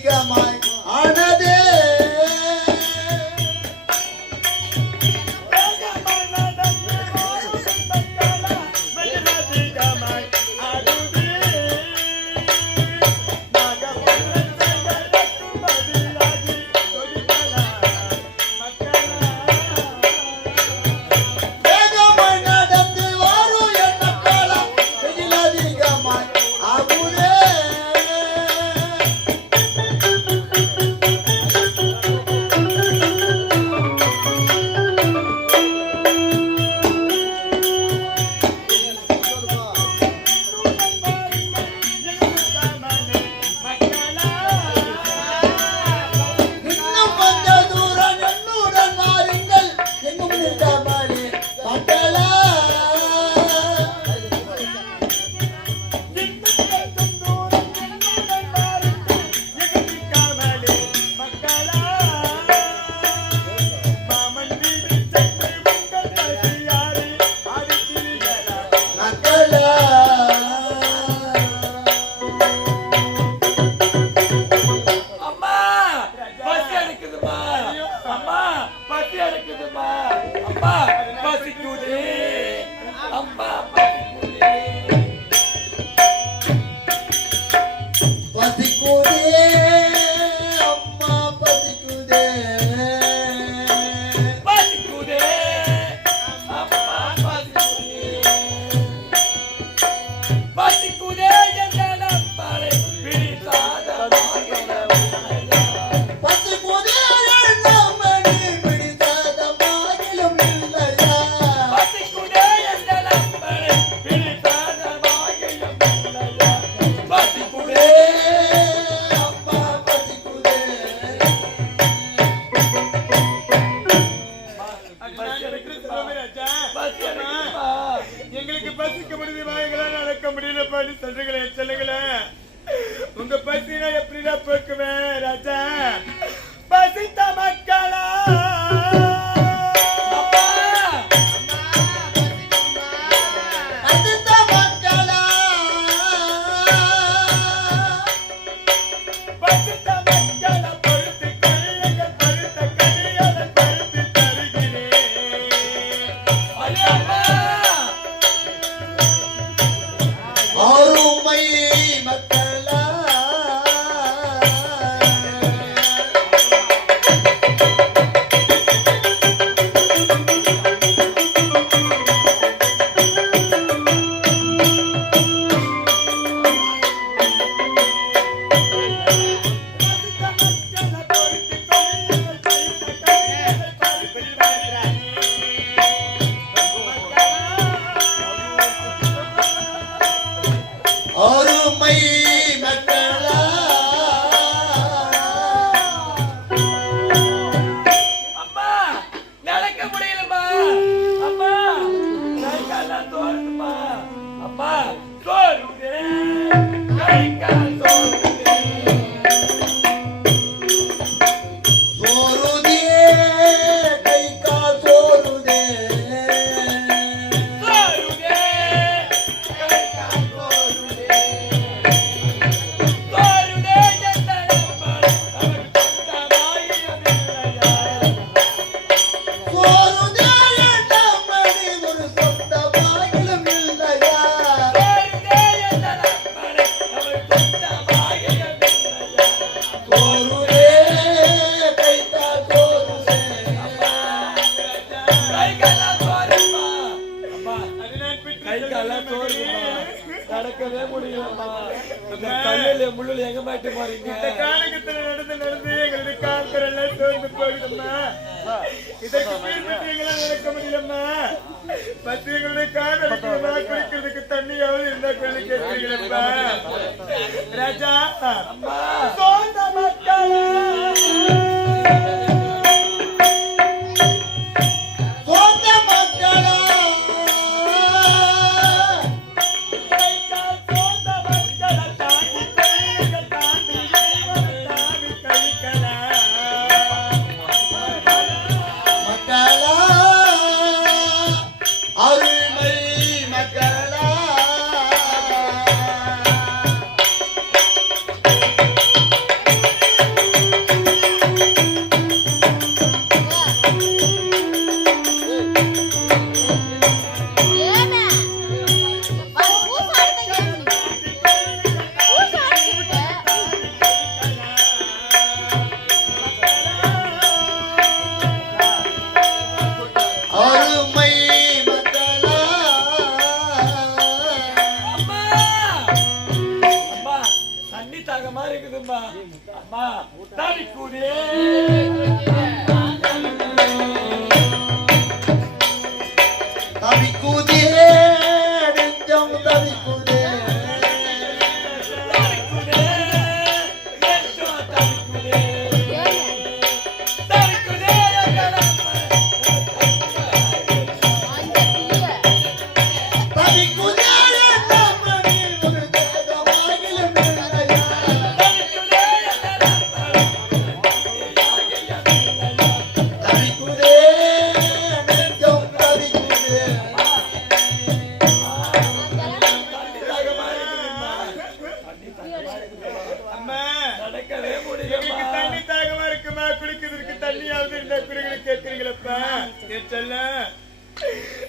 அதிகமாய் ஆனதே எங்களுக்கு பசிக்க முடியுது வாங்கலாம் நடக்க முடியல பாடி சொல்றீங்களே சொல்லுங்களே உங்க பசினா எப்படிதான் போக்குவேன் ராஜா பசித்த மக்களா நடக்கவே முடியலம்மா கல்லுல முள்ளுல எங்க மாட்டி போறீங்க இந்த காலகட்டத்துல நடந்து நடந்து எங்களுடைய கால்கரெல்லாம் சோர்ந்து போகுதும்மா இதற்கு மீறீங்களா நடக்க முடியலம்மா பத்தி எங்களுடைய காலகட்டத்துல குடிக்கிறதுக்கு தண்ணியாவது இருந்தா கொண்டு கேட்கிறீங்களா ராஜா சொந்த மக்களா தவிக்குதே தவிக்குதே நெஞ்சம் தவிக்குதே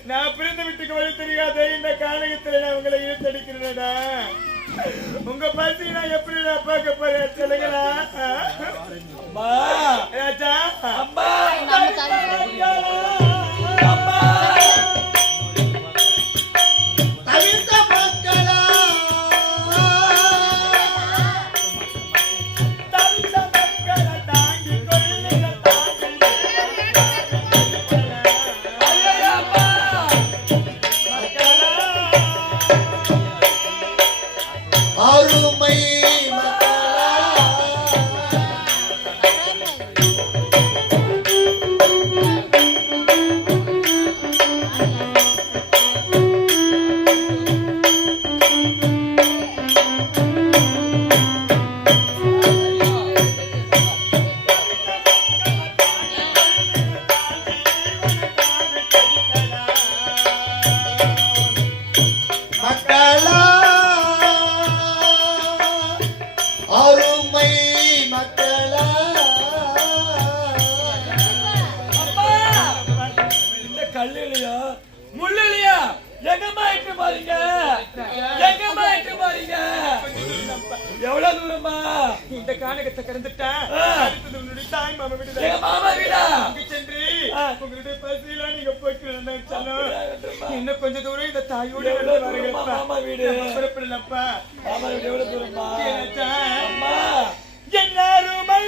நான் பிறந்த வீட்டுக்கு வழி தெரியாத இந்த காலகத்துல நான் உங்களை இழுத்தடிக்கிறேன்டா. உங்க பசி நான் எப்படி நான் பார்க்க போறேன் சொல்லுங்களா ராஜா? எவ்வளவு தூரமா இந்த கானகத்தை கடந்துட்டா உன்னுடைய தாய் மாமா வீடு மாமா வீடா அங்க சென்று உங்களுடைய பசியெல்லாம் நீங்க போய்ட்டு இன்னும் கொஞ்ச தூரம் இந்த தாயோட மாமா வீடு புறப்படலப்பா மாமா வீடு எவ்வளவு தூரமா அம்மா எல்லாருமை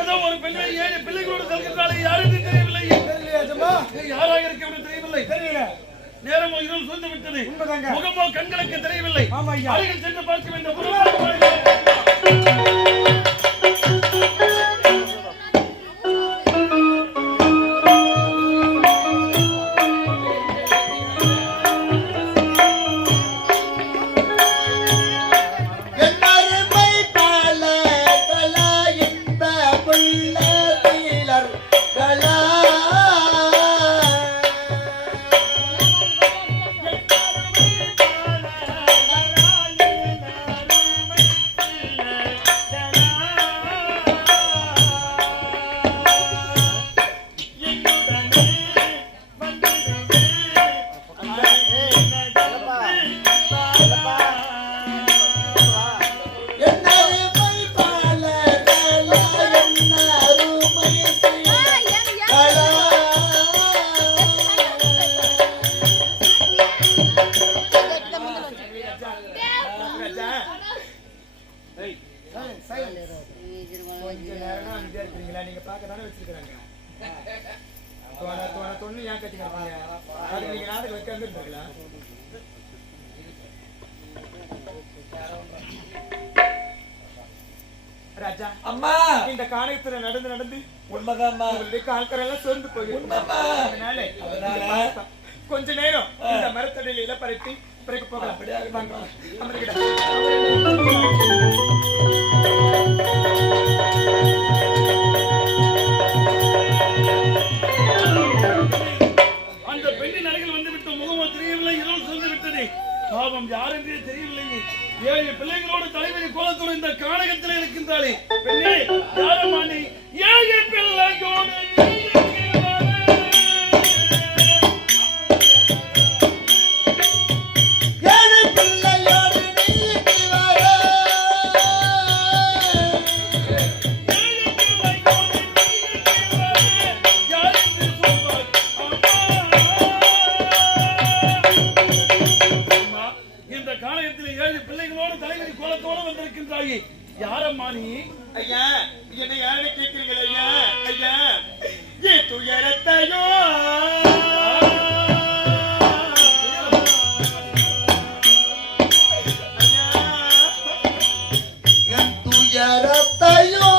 ஏதோ ஒரு பெண்ணை 7 பிள்ளைகளோடு செல்கின்றாலே யாருக்கு தெரியவில்லை. யாராக இருக்க தெரியவில்லை. தெரியல. நேரமோ இருள் சூழ்ந்து விட்டது. முகமோ கண்களுக்கு தெரியவில்லை. அருகில் சென்று பார்க்க வேண்டும். நீங்க பாக்க தானே வச்சிருக்காங்க. தொண்ணு ஏன் கட்டிக்கிறீங்க? அது நீங்க நாட்டுக்கு வைக்க வந்துருக்கீங்களா? ராஜா அம்மா இந்த காலத்துல நடந்து நடந்து உண்மைதாம்மா உங்களுடைய கால்கரெல்லாம் சோர்ந்து போய் உண்மைமா. அதனால கொஞ்ச நேரம் இந்த மரத்தடியில இலை பரட்டி பிறகு போகலாம். அந்த பெண்ணின் அருகில் வந்து விட்ட முகமோ தெரியவில்லை. இருள் சூழ்ந்து விட்டது. பாவம் யாரென்றே தெரியவில்லை. 7 பிள்ளைகளோடு தலைவரி கோலத்தோடு இந்த கானகத்தில் இருக்கின்றாளே. பெண்ணே யாரம்மா நீ? 7 பிள்ளைகளோடு யாரம்மா நீ? ஐயா என்ன யாரு கேட்கிறீங்களா? ஐயா ஐயா ஏ துயரத்தையோ என் துயரத்தையோ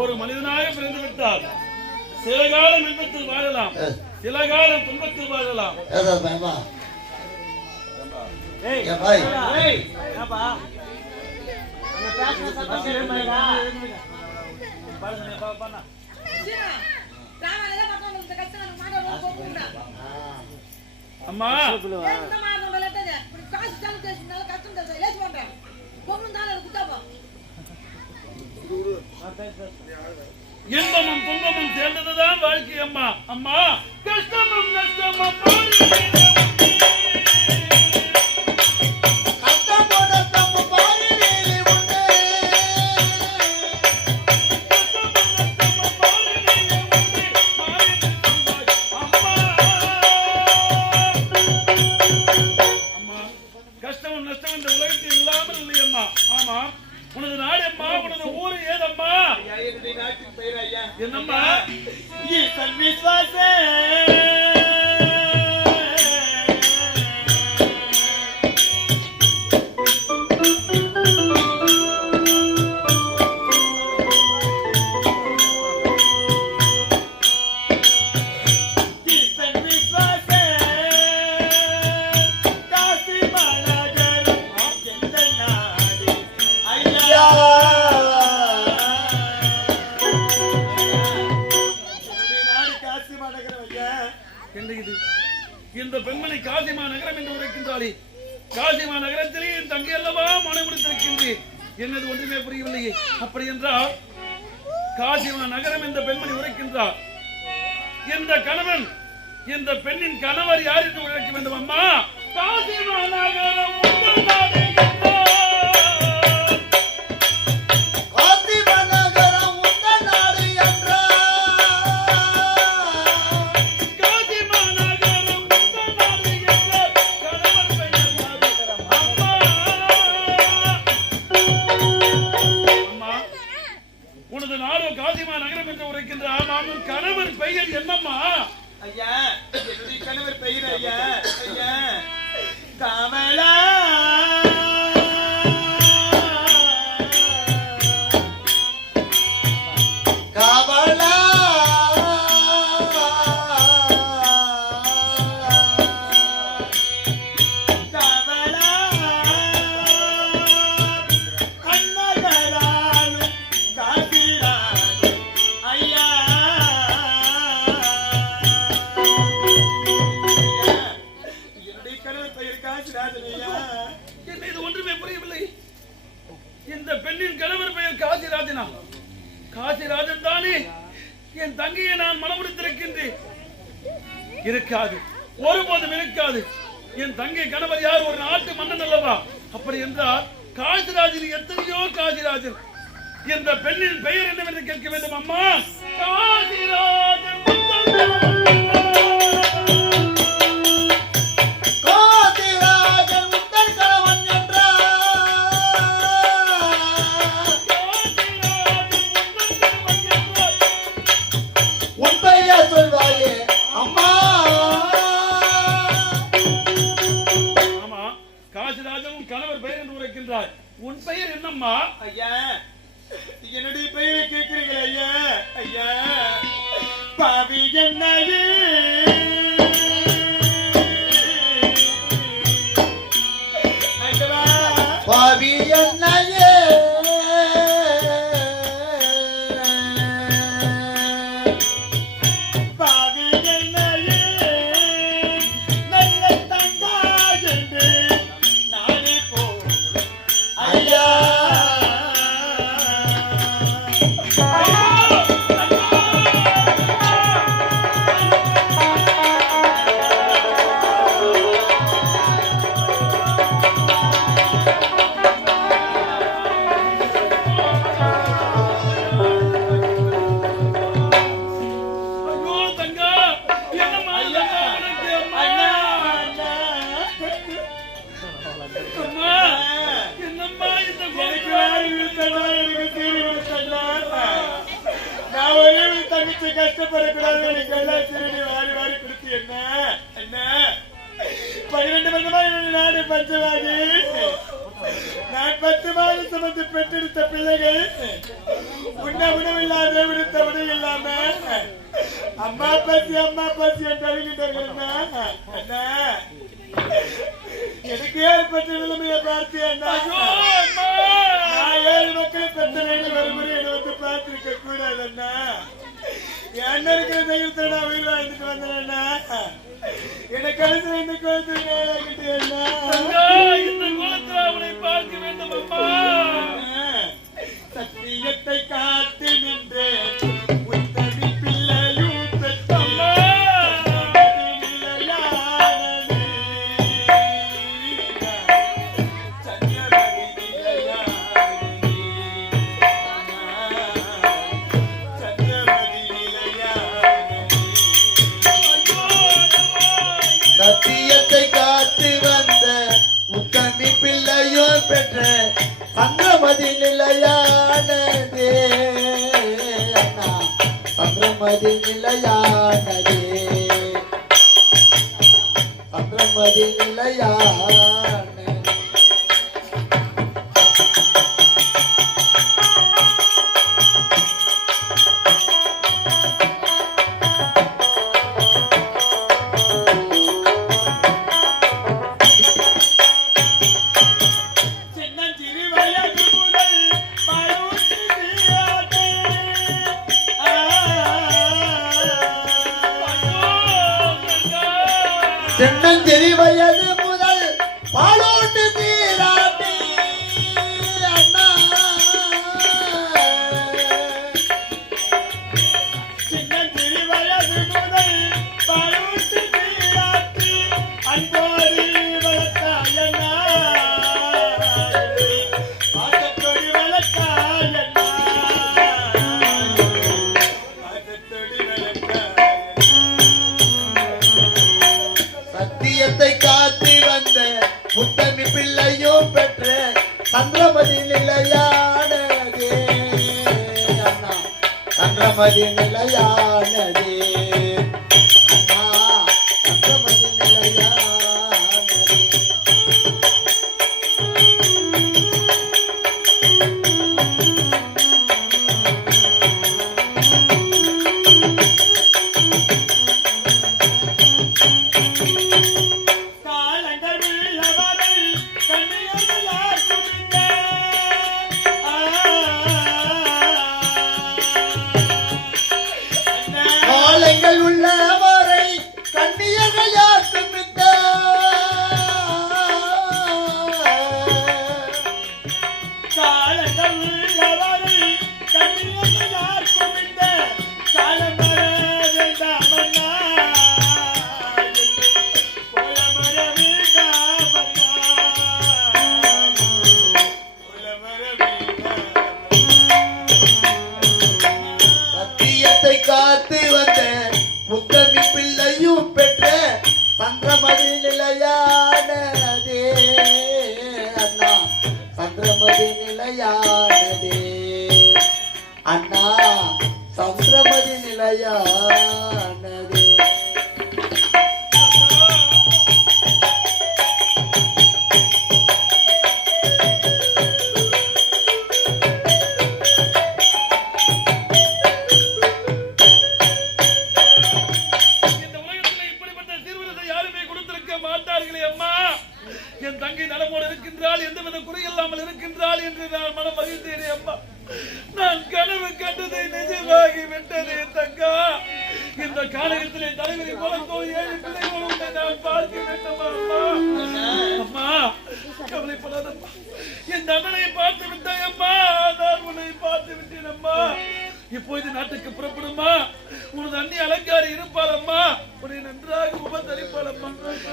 ஒரு மனிதனாக பிறந்து விட்டால் சில காலம் இன்பத்தில் வாழலாம், சில காலம் துன்பத்தில் வாழலாம். அம்மா இன்பமும் துன்பமும் சேர்ந்ததுதான் வாழ்க்கை. அம்மா அம்மா கஷ்டமும் நஷ்டமும் கஷ்டமும் நஷ்டம் இந்த உலகத்தில் இல்லாமல் இல்லை அம்மா. ஆமா உனது நாடு அம்மா, உனது ஊரு ஏதம்மா? என்னுடைய நாட்டுக்கு பெயர் ஐயா என்னம்மா? விஸ்வாசே இந்த பெண்மணி காசிமா நகரம் என்று உரைக்கின்றாளே. காசிமா நகரத்திலே என் தங்கை அல்லவா மனம் முடித்திருக்கின்றேன். என்னது ஒன்றுமே புரியவில்லையே. அப்படி என்றால் காசிமா நகரம் இந்த பெண்மணி உரைக்கின்றார். இந்த கணவன் இந்த பெண்ணின் கணவர் யார் என்று உரைக்க வேண்டும் அம்மா. காசி மாநகரம் உங்கள் நாடு கணவர் பெயர் என்னம்மா? ஐயா, என்னுடைய கணவர் பெயர் ஐயா ஐயா கமலா. கமலா இந்த பெண்ணின் கணவர் பெயர் காசிராஜனா? காசிராஜன் தானே என் தங்கையை நான் மனமுடித்திருக்கின்றேன். இருக்காது, ஒருபோதும் இருக்காது. என் தங்கை கணவர் யார்? ஒரு நாட்டு மன்னன் அல்லவா? அப்படி என்றால் காசிராஜன் எத்தனையோ காசிராஜன். இந்த பெண்ணின் பெயர் என்னவென்று கேட்க வேண்டும் அம்மா. காசிராஜன் கணவர் பெயர் என்று உரைக்கின்றாய். உன் பெயர் என்னம்மா? ஐயா, என்னுடைய பெயரை கேட்கிறீங்களா? ஐயா ஐயா பாவி என்னையே பாவி என்னையே கஷ்டப்படக்கூடாது. வாரி வாரி கொடுத்து என்ன என்ன 12 வருடமா நாடு பஞ்சமாகி நான் 10 மாதம் சுமந்து பெற்றெடுத்த பிள்ளைகள் உண்ண உணவில்லாத விடுத்த உணவு இல்லாம அம்மா பசி என்று அழுகின்றார்கள். என்ன எனக்கு ஏற்பட்ட நிலைமையை பார்த்து நான் 7 மக்களை பெற்ற வேண்டும் வருமுறை என்னை வந்து பார்த்திருக்க கூடாது. அண்ணா என்ன இருக்கிற தைரியத்தை நான் உயிர் வாழ்ந்துட்டு வந்தேன்னா என்னை கடைசியில் இந்த குளத்தில் இந்த குளத்தில் அவனை பார்க்க வேண்டும் அம்மா. சத்தியத்தை காத்து நின்று உத்தமி பிள்ளையும் சத்தியத்தை காத்து வந்த உத்தமி பிள்ளையும் பெற்ற சங்கமதி நிலையானதே. அண்ணா சங்கமதி நிலையானதே, சங்கமதி நிலையானதே. தென்னஞ்செறி வயது முதல் பாலோட்டு தீராட்டி அண்ணா. சின்னஞ்சிறு வயது முதல் பாலூட்டி சந்திரமதி நிலையானதே அண்ணா சந்திரமதி நிலையானதே அண்ணா சந்திரமதி நிலையானதே காலங்கள் உள்ளவரை கண்ணியர்கள் யார் துமித்த காலங்கள் உள்ளவரை கண்ணியர்கள் யார் துமித்த காலம் வர வேண்டாம் அண்ணா கோலம் வர வேண்டாம் அண்ணா கோலம் வர வேண்டாம் சத்தியத்தை காத்து வந்த முத்தமி பிள்ளையும் பெற்ற சந்திரமதி நிலையானதே அண்ணா சந்திரமதி நிலையானதே அண்ணா சந்திரமதி நிலையானதே இந்த உலகத்தில் இப்படிப்பட்ட சீர்வரிசை யாருமே கொடுத்திருக்க மாட்டார்களே அம்மா. என் தங்கை நலமோடு இருக்கின்றாள், எந்தவித குறையில்லாமல் இருக்கின்றாள் என்று நான் மனம் மகிழ்ந்தேனே அம்மா. நான் கனவு கண்டதை நிஜமாகி விட்டதே தங்கா. இந்த காலகத்திலே தலைவரை போலத்தோ 7 பிள்ளைகளோடு உன்னை நான் பார்க்க வேண்டுமா அம்மா? அம்மா கவலைப்படாதம்மா, என் அண்ணனை பார்த்து விட்டாய் அம்மா, நான் உன்னை பார்த்து விட்டேன் அம்மா. இப்போது நாட்டுக்கு புறப்படுமா, உனது அண்ணி அலங்காரி இருப்பாள் அம்மா, உன்னை நன்றாக உபசரிப்பாள் அம்மா.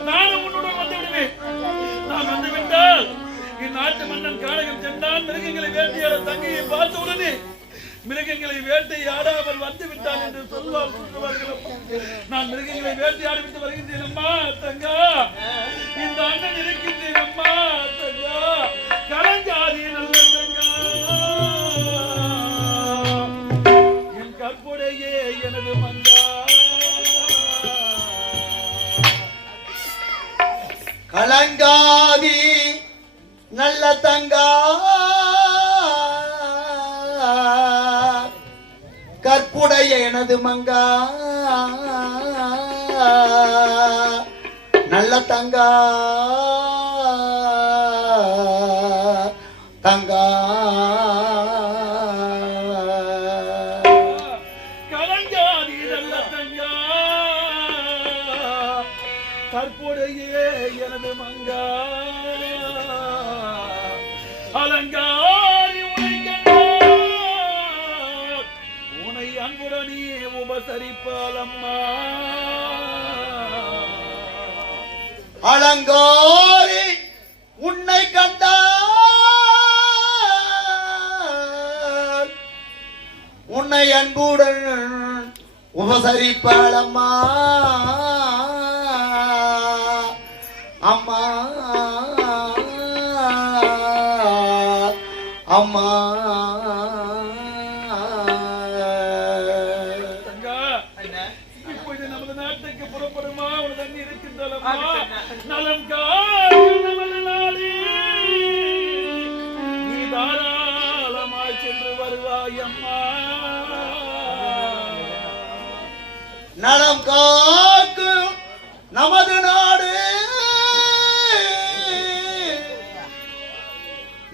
நானும் உன்னுடன் வந்து விடுவேன். நான் வந்துவிட்டால் என் நாட்டு மன்னன் கானகம் சென்றான், மிருகங்களை வேட்டையாட தங்கையை பார்த்த உடனே மிருகங்களை வேட்டையாடாமல் வந்து விட்டான் என்று சொல்வார்கள் அம்மா. நான் மிருகங்களை வேட்டையாடி விட்டு வருகின்றேன் அம்மா. தங்கா, இந்த அண்ணன் இருக்கின்றேன் அம்மா. தங்கா, கலங்காதி நல்ல தங்கா, என் கற்புடையே எனது மங்கா. கலங்காதி நல்ல தங்கா, கற்புடைய எனது மங்கா, நல்ல தங்கா தங்கா கலங்காதி நல்ல தங்கா, கற்புடையே எனது மங்கா. அலங்காரி உனை கண்டார், உனை அன்புடனே உபசரிப்பாள் அம்மா. அலங்காரி உன்னை கண்டால் உன்னை அன்புடன் உபசரிப்பாள் அம்மா. அம்மா அம்மா தங்கா, இப்பொழுது நமது நாட்டுக்கு புறப்படுமா, உனது அண்ணி இருக்கின்றாள் அம்மா. நலம் காக்கும் நமது நாடு, நீ தாராளமாய் சென்று வருவாய் அம்மா. நலம் காக்கும் நமது நாடு,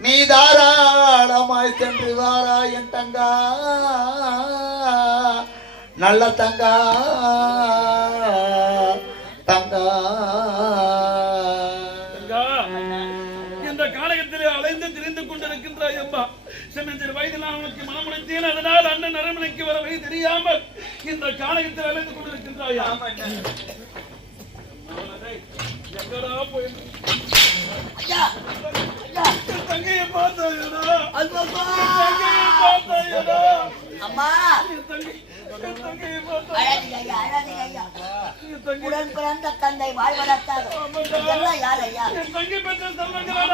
நீ தாராளமாய் சென்று வாரா என் தங்கா, நல்ல தங்கா தங்கா. தங்கா, இந்த காலகத்திலே அலைந்து திரிந்து கொண்டிருக்கின்றாய் அம்மா. சின்னஞ்சிறு வயதில் நான் உனக்கு மனமுடைத்தேன், அதனால் அண்ணன் அரண்மனைக்கு வர வழி தெரியாமல் இந்த காலகத்தில் அலைந்து கொண்டிருக்கின்றாயா? எங்கடா போயிரு? என் தங்கையை பார்த்தாயடா, என் தங்கையை பார்த்தாயடா. அம்மா என் தங்கையை பார்த்தா, அழாதீங்க ஐயா, அழாதீங்க ஐயா. என் தங்கை உடன் பிறந்த தந்தை வாழ் வளர்த்தார். இதெல்லாம் யார் ஐயா? என் தங்கை பெற்ற செல்வங்களான